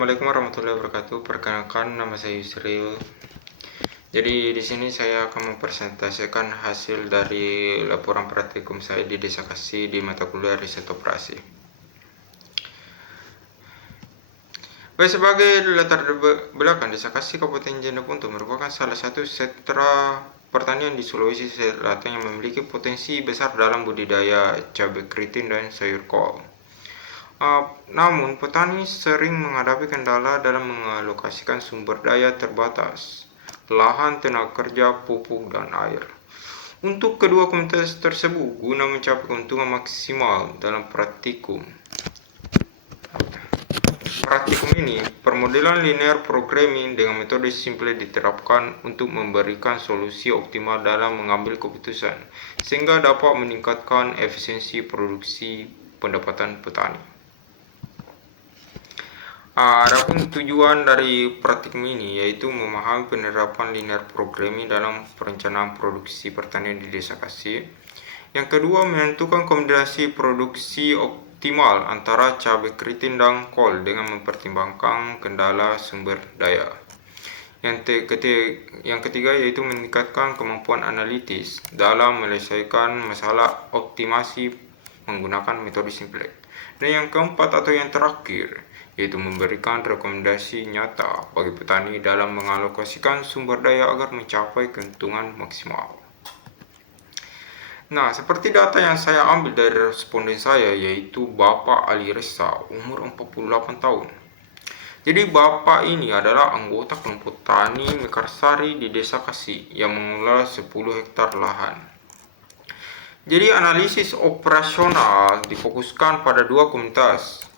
Assalamualaikum warahmatullahi wabarakatuh. Perkenalkan, nama saya Yusril. Jadi di sini saya akan mempresentasikan hasil dari laporan praktikum saya di Desa Kasih di mata kuliah riset operasi. Baik, sebagai latar belakang, Desa Kasih Kabupaten Jeneponto merupakan salah satu sentra pertanian di Sulawesi Selatan yang memiliki potensi besar dalam budidaya cabai keriting dan sayur kol. Namun, petani sering menghadapi kendala dalam mengalokasikan sumber daya terbatas, lahan, tenaga kerja, pupuk, dan air. Untuk kedua komunitas tersebut, guna mencapai keuntungan maksimal dalam praktikum ini, permodelan linear programming dengan metode simple diterapkan untuk memberikan solusi optimal dalam mengambil keputusan, sehingga dapat meningkatkan efisiensi produksi pendapatan petani. Adapun tujuan dari praktikum ini yaitu memahami penerapan linear programming dalam perencanaan produksi pertanian di Desa Kasih. Yang kedua, menentukan kombinasi produksi optimal antara cabai keriting dan kol dengan mempertimbangkan kendala sumber daya. Yang ketiga yaitu meningkatkan kemampuan analitis dalam menyelesaikan masalah optimasi menggunakan metode simple. Dan yang keempat atau yang terakhir yaitu memberikan rekomendasi nyata bagi petani dalam mengalokasikan sumber daya agar mencapai keuntungan maksimal. Nah, seperti data yang saya ambil dari responden saya, yaitu Bapak Ali Reza, umur 48 tahun. Jadi Bapak ini adalah anggota kelompok tani Mekarsari di Desa Kasih yang mengelola 10 hektar lahan. Jadi analisis operasional difokuskan pada dua komunitas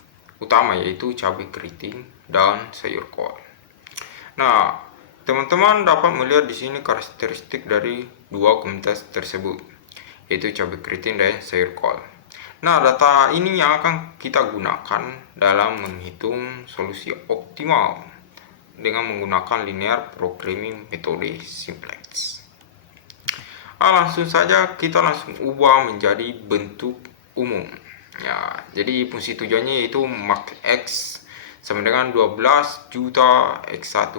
utama, yaitu cabai keriting dan sayur kol. Nah, teman-teman dapat melihat di sini karakteristik dari dua komunitas tersebut, yaitu cabai keriting dan sayur kol. Nah, data ini yang akan kita gunakan dalam menghitung solusi optimal dengan menggunakan linear programming metode simplex. Langsung saja kita langsung ubah menjadi bentuk umum. Ya, jadi fungsi tujuannya yaitu max X sama dengan 12 juta X1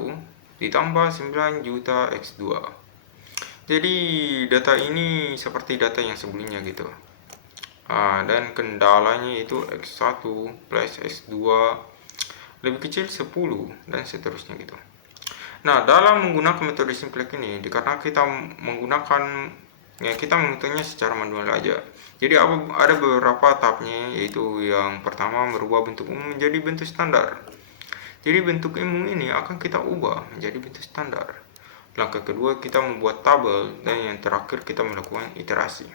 ditambah 9 juta X2. Jadi data ini seperti data yang sebelumnya gitu. Dan kendalanya itu X1 plus X2 lebih kecil 10 dan seterusnya gitu. Nah, dalam menggunakan metode simplex ini, karena kita menghitungnya secara manual aja. Jadi ada beberapa tahapnya, yaitu yang pertama merubah bentuk umum menjadi bentuk standar. Jadi bentuk umum ini akan kita ubah menjadi bentuk standar. Langkah kedua kita membuat tabel, dan yang terakhir kita melakukan iterasi.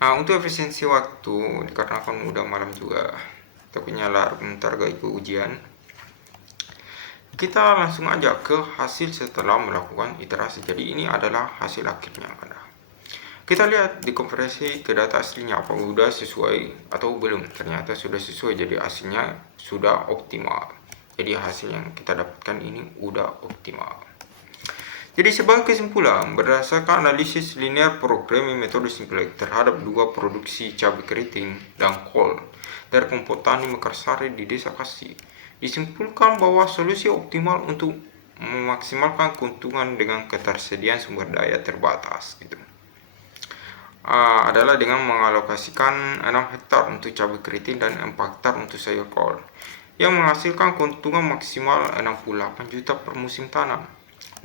Nah, untuk efisiensi waktu, dikarenakan udah malam juga, takutnya bentar gak ikut ujian, kita langsung aja ke hasil setelah melakukan iterasi. Jadi ini adalah hasil akhirnya. Kita lihat dikonversi ke data aslinya, apa sudah sesuai atau belum. Ternyata sudah sesuai, jadi hasilnya sudah optimal. Jadi hasil yang kita dapatkan ini udah optimal. Jadi sebagai kesimpulan, berdasarkan analisis linear programming metode simplex terhadap dua produksi cabai keriting dan kol dari kelompok tani Mekarsari di Desa Kasih, disimpulkan bahwa solusi optimal untuk memaksimalkan keuntungan dengan ketersediaan sumber daya terbatas gitu, adalah dengan mengalokasikan 6 hektar untuk cabai keriting dan 4 hektar untuk sayur kol yang menghasilkan keuntungan maksimal 68 juta per musim tanam,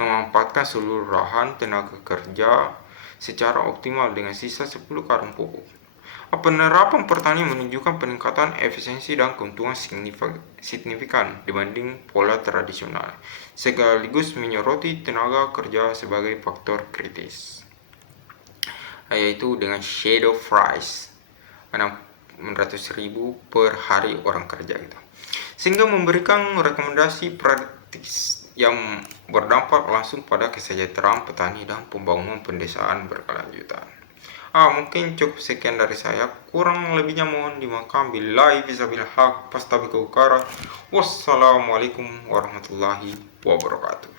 memanfaatkan seluruh lahan tenaga kerja secara optimal dengan sisa 10 karung pupuk. Penerapan pertanian menunjukkan peningkatan efisiensi dan keuntungan signifikan dibanding pola tradisional, sekaligus menyoroti tenaga kerja sebagai faktor kritis, yaitu dengan shadow price 600.000 per hari orang kerja gitu, sehingga memberikan rekomendasi praktis yang berdampak langsung pada kesejahteraan petani dan pembangunan pedesaan berkelanjutan. Mungkin cukup sekian dari saya, kurang lebihnya mohon dimaafkan. Billahi fisabilil haq fastabiqul khairat. Wassalamualaikum warahmatullahi wabarakatuh.